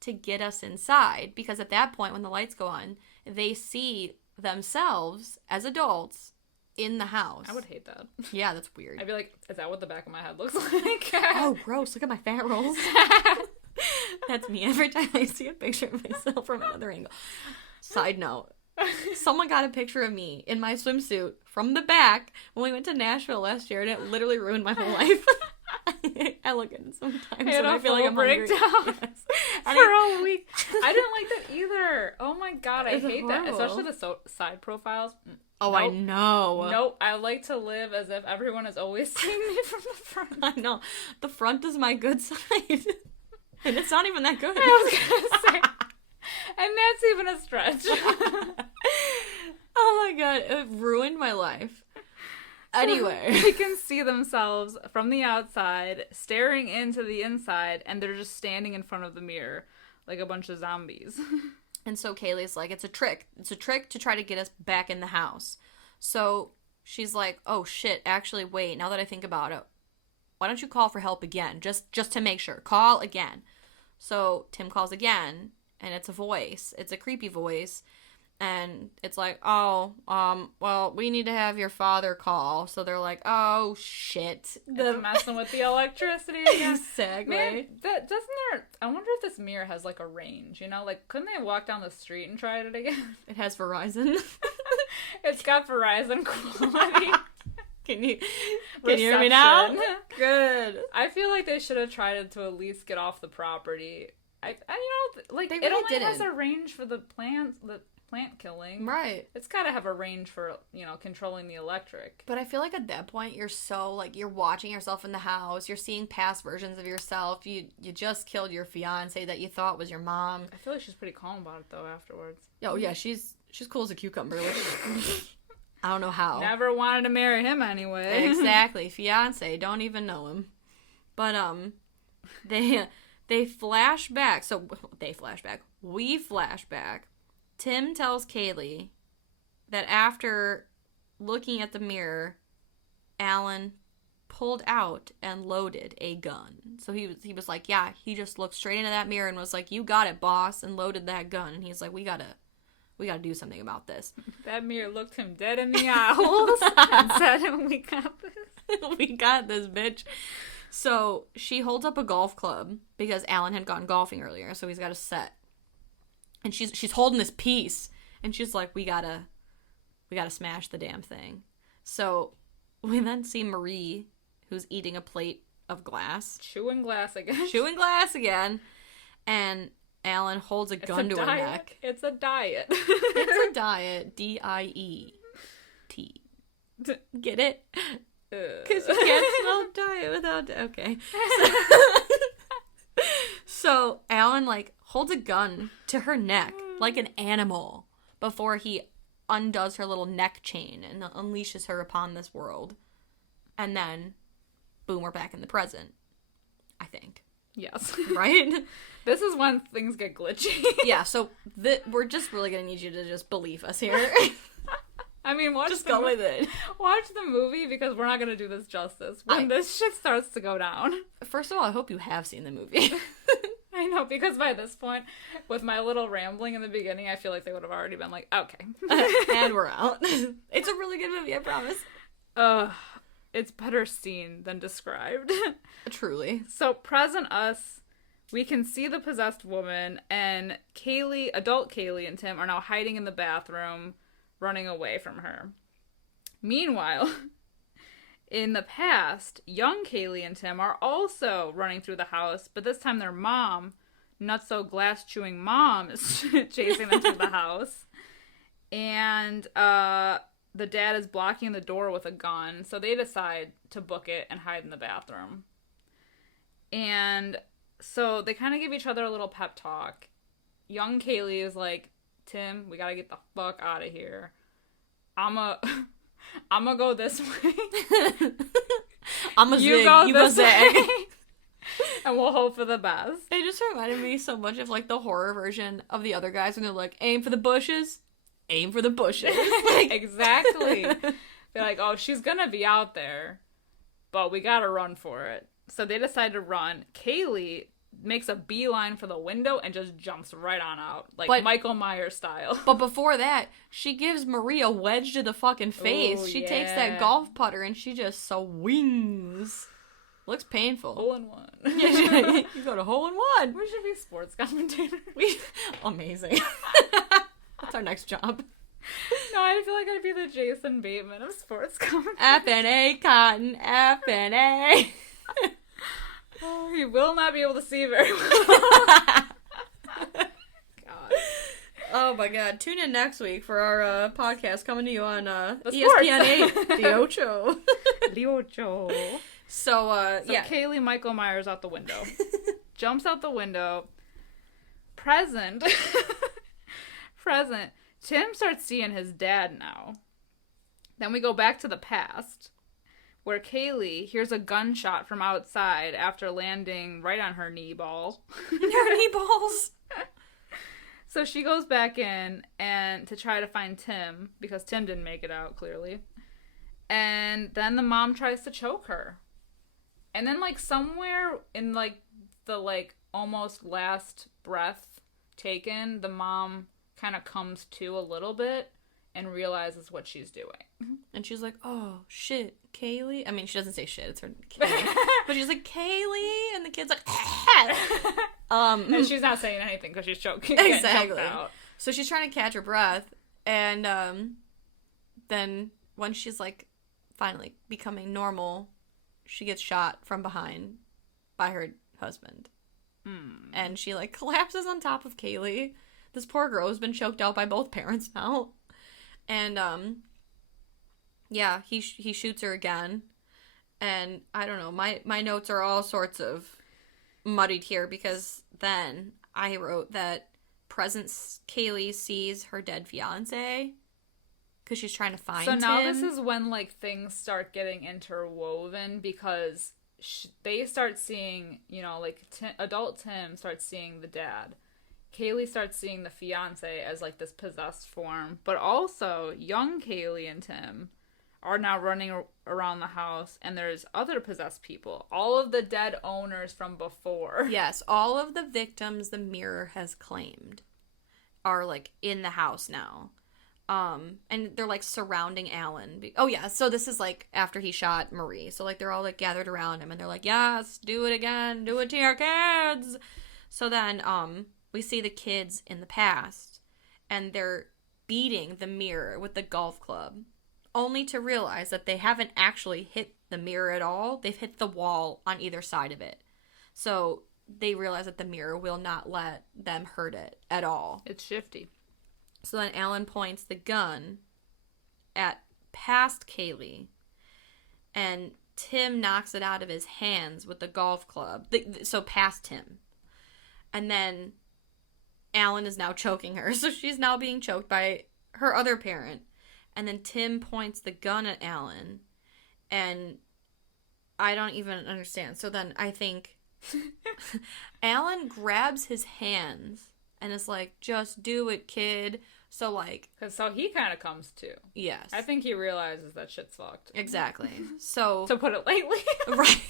to get us inside. Because at that point, when the lights go on, they see themselves as adults in the house. I would hate that. Yeah, that's weird. I'd be like, is that what the back of my head looks like? Oh, gross. Look at my fat rolls. That's me every time I see a picture of myself from another angle. Side note. Someone got a picture of me in my swimsuit from the back when we went to Nashville last year, and it literally ruined my whole life. I look at it sometimes and I feel like I'm breakdown. Yes. For a week. I didn't like that either. Oh my God, I hate that. Especially the side profiles. Oh, nope. I know. Nope, I like to live as if everyone is always seeing me from the front. I know. The front is my good side. And it's not even that good. I was gonna say. And that's even a stretch. Oh my God, it ruined my life. Anyway. They can see themselves from the outside, staring into the inside, and they're just standing in front of the mirror like a bunch of zombies. And so Kaylee's like, it's a trick. It's a trick to try to get us back in the house. So she's like, oh shit, actually, wait, now that I think about it, why don't you call for help again? Just to make sure. Call again. So Tim calls again, and it's a voice. It's a creepy voice. And it's like, oh, well, we need to have your father call. So they're like, oh, shit. They're messing with the electricity again. Exactly. Man, I wonder if this mirror has, like, a range, you know? Like, couldn't they walk down the street and try it again? It has Verizon. It's got Verizon quality. Can you hear me now? Good. I feel like they should have tried it to at least get off the property. It only has a range for the plant killing. Right. It's got to have a range for, controlling the electric. But I feel like at that point, you're so, like, you're watching yourself in the house. You're seeing past versions of yourself. You just killed your fiance that you thought was your mom. I feel like she's pretty calm about it, though, afterwards. Oh, yeah, she's cool as a cucumber. I don't know how. Never wanted to marry him anyway. Exactly. Fiance. Don't even know him. But, they flash back. So, they flash back. We flash back. Tim tells Kaylee that after looking at the mirror, Alan pulled out and loaded a gun. So he was like, yeah, he just looked straight into that mirror and was like, you got it, boss, and loaded that gun. And he's like, we gotta do something about this. That mirror looked him dead in the owls and said, we got this. We got this, bitch. So she holds up a golf club because Alan had gone golfing earlier, so he's got a set. And she's holding this piece, and she's like, we gotta smash the damn thing. So we then see Marie, who's eating a plate of glass. Chewing glass again. And Alan holds a gun to her neck. It's a diet. It's a diet. DIET. Get it? Because you can't spell diet without... Okay. So Alan, like, holds a gun to her neck like an animal before he undoes her little neck chain and unleashes her upon this world. And then, boom, we're back in the present. I think. Yes. Right? This is when things get glitchy. Yeah, so we're just really going to need you to just believe us here. I mean, watch the movie because we're not going to do this justice when this shit starts to go down. First of all, I hope you have seen the movie. I know, because by this point, with my little rambling in the beginning, I feel like they would have already been like, okay. And we're out. It's a really good movie, I promise. It's better seen than described. Truly. So, present us, we can see the possessed woman, and adult Kaylee and Tim are now hiding in the bathroom, running away from her. Meanwhile, in the past, young Kaylee and Tim are also running through the house, but this time their mom, nutso glass-chewing mom, is chasing them through the house. And, the dad is blocking the door with a gun, so they decide to book it and hide in the bathroom. And so they kind of give each other a little pep talk. Young Kaylee is like, Tim, we gotta get the fuck out of here. I'ma go this way. I'ma zig, you go zag. And we'll hope for the best. It just reminded me so much of, like, the horror version of The Other Guys when they're like, aim for the bushes. Aim for the bushes. Exactly. They're like, oh, she's gonna be out there, but we gotta run for it. So they decide to run. Kaylee makes a beeline for the window and just jumps right on out, like Michael Myers style. But before that, she gives Marie a wedge to the fucking face. She takes that golf putter and she just swings. Looks painful. Hole in one. Yeah, you go to hole in one. We should be sports commentators. Amazing. That's our next job. No, I feel like I'd be the Jason Bateman of sports commentators. F&A, Cotton, F&A. Oh, he will not be able to see very well. God. Oh my God. Tune in next week for our podcast coming to you on ESPN 8. The Ocho. The Ocho. So yeah. Kaylee Michael Myers out the window. Jumps out the window. Present. Tim starts seeing his dad now. Then we go back to the past, where Kaylee hears a gunshot from outside after landing right on her knee ball. Her knee balls. So she goes back in and to try to find Tim, because Tim didn't make it out, clearly. And then the mom tries to choke her. And then, like, somewhere in, like, the, like, almost last breath taken, the mom kind of comes to a little bit and realizes what she's doing. And she's like, oh, shit, Kaylee? I mean, she doesn't say shit, it's her kid. But she's like, Kaylee? And the kid's like, and she's not saying anything because she's choking. Exactly. Out. So she's trying to catch her breath. And then when she's, like, finally becoming normal, she gets shot from behind by her husband. And she, like, collapses on top of Kaylee. This poor girl has been choked out by both parents now. And, yeah, he shoots her again. And, I don't know, my notes are all sorts of muddied here, because then I wrote that Kaylee sees her dead fiancé, because she's trying to find him. So now this is when, like, things start getting interwoven, because they start seeing, you know, like, adult Tim starts seeing the dad. Kaylee starts seeing the fiance as, like, this possessed form. But also, young Kaylee and Tim are now running around the house, and there's other possessed people. All of the dead owners from before. Yes, all of the victims the mirror has claimed are, like, in the house now. And they're, like, surrounding Alan. Oh, yeah, so this is, like, after he shot Marie. So, like, they're all, like, gathered around him, and they're like, yes, do it again, do it to your kids. So then, we see the kids in the past, and they're beating the mirror with the golf club, only to realize that they haven't actually hit the mirror at all. They've hit the wall on either side of it. So they realize that the mirror will not let them hurt it at all. It's shifty. So then Alan points the gun at past Kaylee, and Tim knocks it out of his hands with the golf club. So past him. And then Alan is now choking her. So she's now being choked by her other parent. And then Tim points the gun at Alan. And I don't even understand. So then I think Alan grabs his hands and is like, just do it, kid. So, like... So he kind of comes to. Yes. I think he realizes that shit's fucked. Exactly. So... To put it lightly. Right.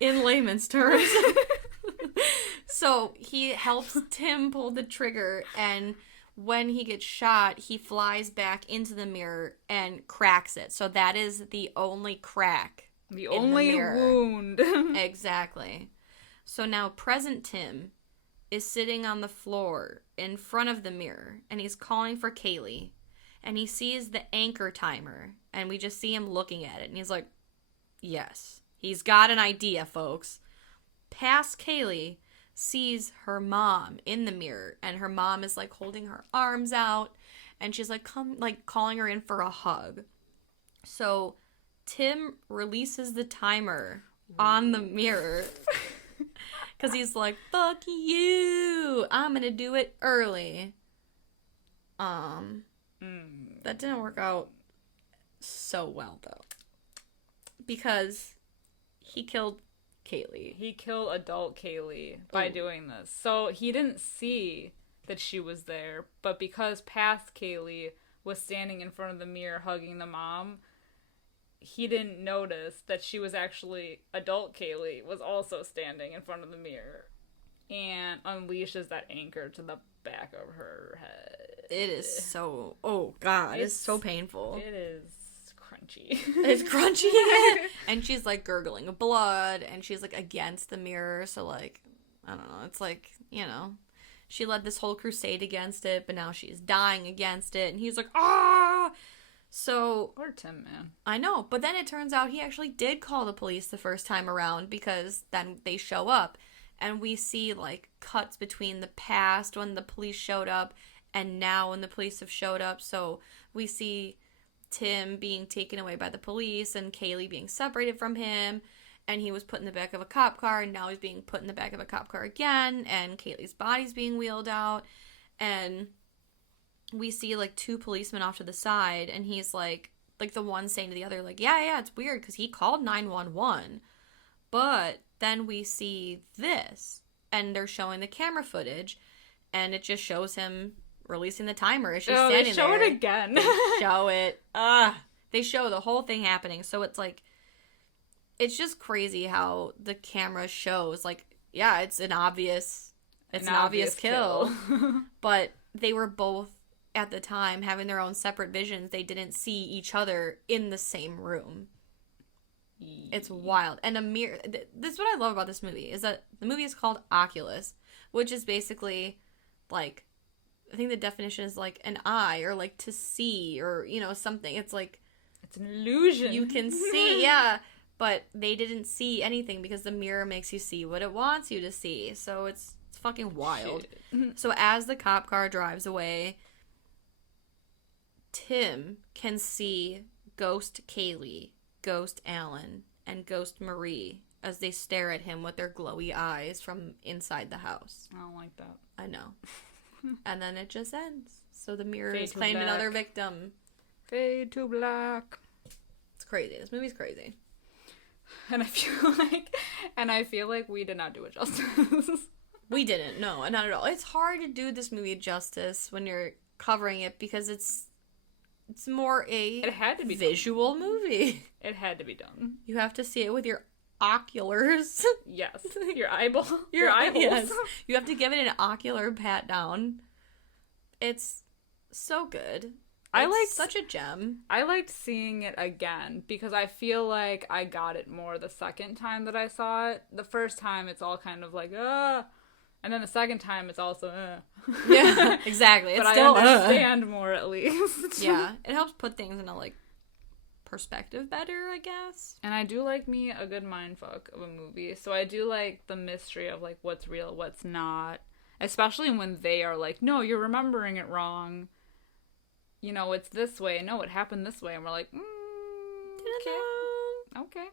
In layman's terms. So, he helps Tim pull the trigger, and when he gets shot, he flies back into the mirror and cracks it. So, that is the only crack. The only wound. Exactly. So, now present Tim is sitting on the floor in front of the mirror, and he's calling for Kaylee, and he sees the anchor timer, and we just see him looking at it, and he's like, yes, he's got an idea, folks. Past Kaylee sees her mom in the mirror, and her mom is like holding her arms out, and she's like calling her in for a hug. So Tim releases the timer on the mirror. Because he's like, fuck you, I'm gonna do it early. That didn't work out so well, though. Because he killed Kaylee. He killed adult Kaylee by doing this. So he didn't see that she was there, but because past Kaylee was standing in front of the mirror hugging the mom, he didn't notice that she was actually, adult Kaylee was also standing in front of the mirror and unleashes that anchor to the back of her head. It is so, oh god, it's so painful. It is crunchy. It's crunchy. And she's like gurgling blood, and she's like against the mirror, so like, I don't know, it's like, you know, she led this whole crusade against it, but now she's dying against it, and he's like, ah! So... Or Tim, man. I know, but then it turns out he actually did call the police the first time around, because then they show up, and we see, like, cuts between the past when the police showed up, and now when the police have showed up, so we see Tim being taken away by the police, and Kaylee being separated from him, and he was put in the back of a cop car, and now he's being put in the back of a cop car again, and Kaylee's body's being wheeled out, and... we see, like, two policemen off to the side, and he's, like the one saying to the other, like, yeah, it's weird, because he called 911. But then we see this, and they're showing the camera footage, and it just shows him releasing the timer as she's standing they show there. it again. They show it. They show the whole thing happening, so it's, like, it's just crazy how the camera shows, like, yeah, it's an obvious kill. But they were both, at the time, having their own separate visions. They didn't see each other in the same room. It's wild. And a mirror... This is what I love about this movie, is that the movie is called Oculus, which is basically, like... I think the definition is, like, an eye, or, like, to see, or, you know, something. It's, like... It's an illusion. You can see, yeah. But they didn't see anything, because the mirror makes you see what it wants you to see. So it's fucking wild. So as the cop car drives away... Tim can see Ghost Kaylee, Ghost Alan, and Ghost Marie as they stare at him with their glowy eyes from inside the house. I don't like that. I know. And then it just ends. So the mirror Fade has to claimed black. another victim. Fade to black. It's crazy. This movie's crazy. And I feel like we did not do it justice. We didn't. No, not at all. It's hard to do this movie justice when you're covering it, because it's more It had to be visual movie. It had to be done. You have to see it with your oculars. Yes. Your eyeball. Your eyeballs. Yes. You have to give it an ocular pat down. It's so good. It's such a gem. I liked seeing it again because I feel like I got it more the second time that I saw it. The first time it's all kind of like, and then the second time it's also, Yeah, exactly. It's but still, I understand more at least. Yeah, it helps put things into, like, perspective better, I guess. And I do like me a good mindfuck of a movie. So I do like the mystery of, like, what's real, what's not. Especially when they are like, no, you're remembering it wrong. You know, it's this way. No, it happened this way. And we're like, okay.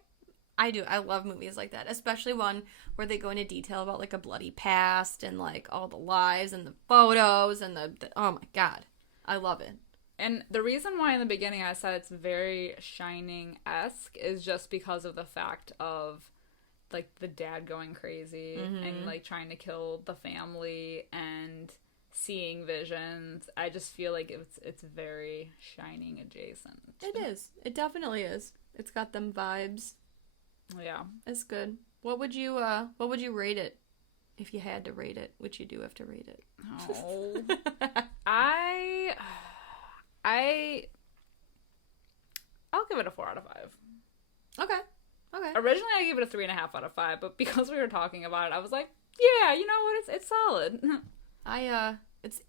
I do. I love movies like that, especially one where they go into detail about, like, a bloody past and, like, all the lives and the photos and the oh my god. I love it. And the reason why in the beginning I said it's very Shining-esque is just because of the fact of, like, the dad going crazy and, like, trying to kill the family and seeing visions. I just feel like it's very Shining adjacent. It is. It definitely is. It's got them vibes. Yeah. It's good. What would you rate it if you had to rate it? Which you do have to rate it. Oh. I'll give it a 4 out of 5. Okay. Originally I gave it a 3.5 out of 5, but because we were talking about it, I was like, yeah, you know what, it's solid.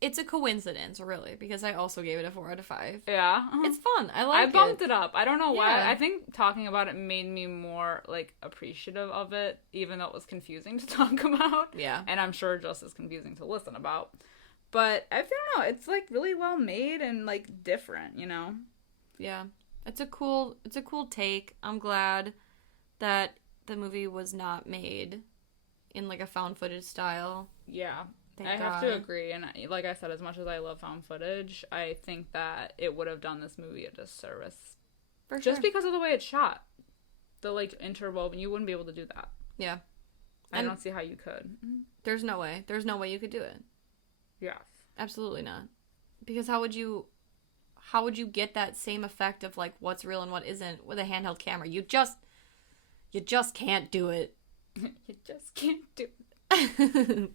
It's a coincidence, really, because I also gave it a 4 out of 5. Yeah. It's fun. I like it. I bumped it up. I don't know why. Yeah. I think talking about it made me more, like, appreciative of it, even though it was confusing to talk about. Yeah. And I'm sure just as confusing to listen about. But I don't know. It's, like, really well made and, like, different, you know? Yeah. It's a cool take. I'm glad that the movie was not made in, like, a found footage style. Yeah. Thank I God. have to agree, and like I said, as much as I love found footage, I think that it would have done this movie a disservice. For sure. Just because of the way it's shot. The, like, interwoven, you wouldn't be able to do that. Yeah. I don't see how you could. There's no way. There's no way you could do it. Yes. Absolutely not. Because how would you get that same effect of, like, what's real and what isn't with a handheld camera? You just can't do it. You just can't do it.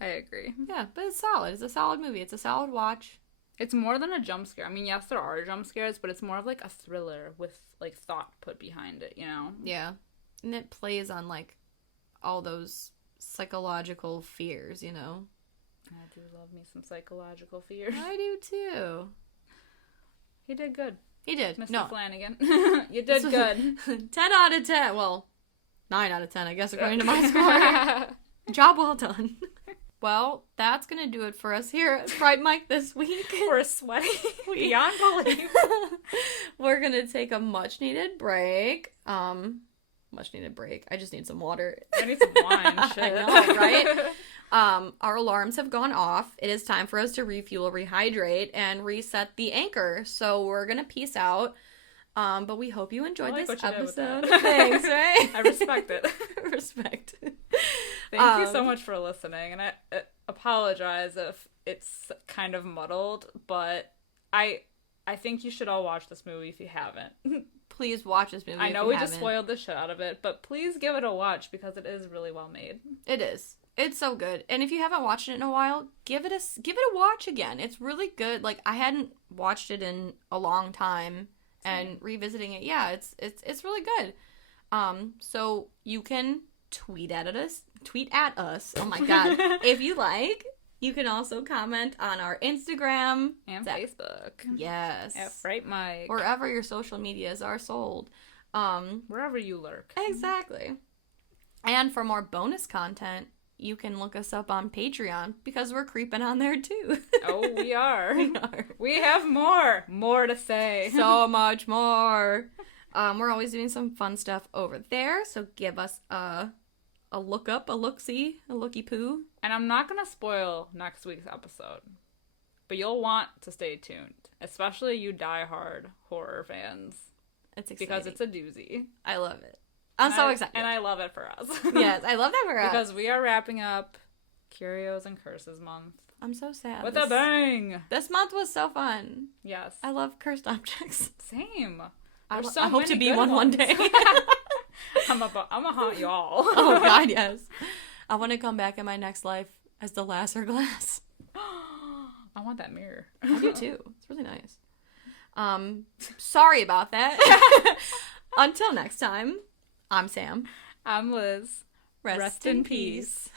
I agree. Yeah, but it's solid. It's a solid movie. It's a solid watch. It's more than a jump scare. I mean, yes, there are jump scares, but it's more of, like, a thriller with, like, thought put behind it, you know? Yeah. And it plays on, like, all those psychological fears, you know? I do love me some psychological fears. I do, too. He did good. He did. Mr. Flanagan. You did good. 10 out of 10. Well, 9 out of 10, I guess, according to my score. Job well done. Well, that's going to do it for us here at Fright Mike this week. We're sweaty beyond belief. We're going to take a much-needed break. Much-needed break. I just need some water. I need some wine. Shit. I know, right? Our alarms have gone off. It is time for us to refuel, rehydrate, and reset the anchor. So we're going to peace out. But we hope you enjoyed this episode. Thanks, right? I respect it. Respect. Thank you so much for listening, and I apologize if it's kind of muddled, but I think you should all watch this movie if you haven't. Please watch this movie. I know we just spoiled the shit out of it, but please give it a watch because it is really well made. It is. It's so good. And if you haven't watched it in a while, give it a watch again. It's really good. Like, I hadn't watched it in a long time. And revisiting it, yeah, it's really good. So you can tweet at us. Oh my god, if you like. You can also comment on our Instagram and Facebook. Yes, at Fright Mike. Wherever your social medias are sold. Wherever you lurk. Exactly. And for more bonus content, you can look us up on Patreon because we're creeping on there too. Oh, we are. We have more to say. So much more. We're always doing some fun stuff over there, so give us a look up, a look-see, a looky-poo. And I'm not going to spoil next week's episode, but you'll want to stay tuned, especially you die-hard horror fans. It's exciting. Because it's a doozy. I love it. I'm so excited. And I love it for us. Yes, I love that for us. Because we are wrapping up Curios and Curses month. I'm so sad. With a bang! This month was so fun. Yes. I love cursed objects. Same. I hope to be one day. I'm gonna haunt y'all. Oh god, yes. I want to come back in my next life as the Lasser Glass. I want that mirror. I do too. It's really nice. Sorry about that. Until next time, I'm Sam. I'm Liz. Rest in peace.